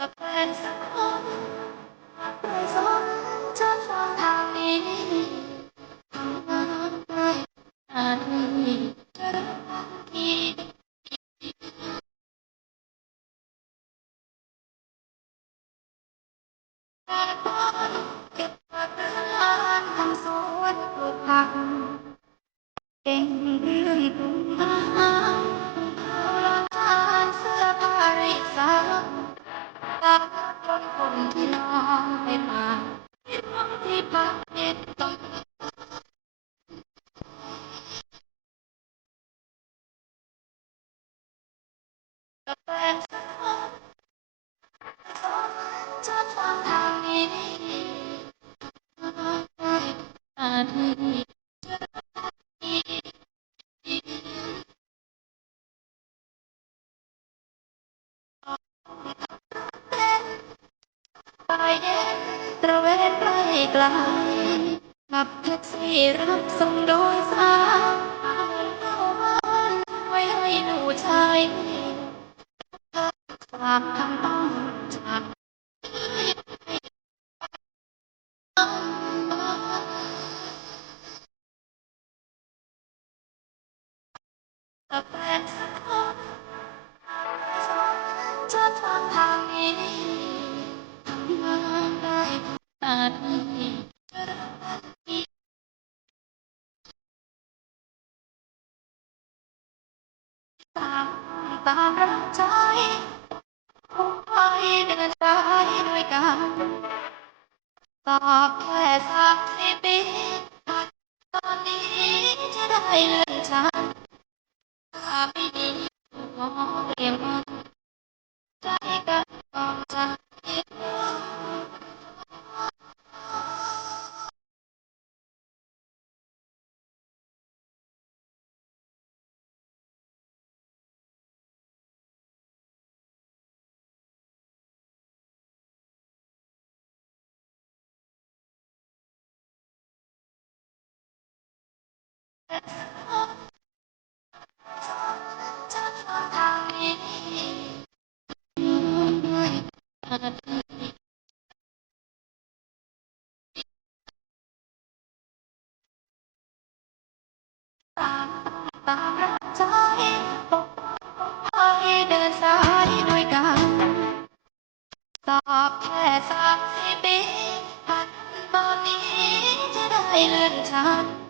กับแฟนสักคนไม่สนจนฟังทางนี้ทำงานไปนานนี้จะรักทีแต่ นที่น้อยมาที่ห้องที่พักเด็ดต้องกาแฟสักคนจะฟังทางนี้อันนี้ไป ไกล ขับแท็กซี่รับส่งโดยสารไว้ให้หนูชายฝากคำต้องจากกับแฟนสักคนจะฟังทางนี้ทำงานได้ ตามตามรักใจคงไปเดินสายด้วยกันตอบแค่สักสิบปีตอนนี้จะได้เลื่อน อบแค่สักสิบปีตอนนี้จะได้เลื่อนชั้น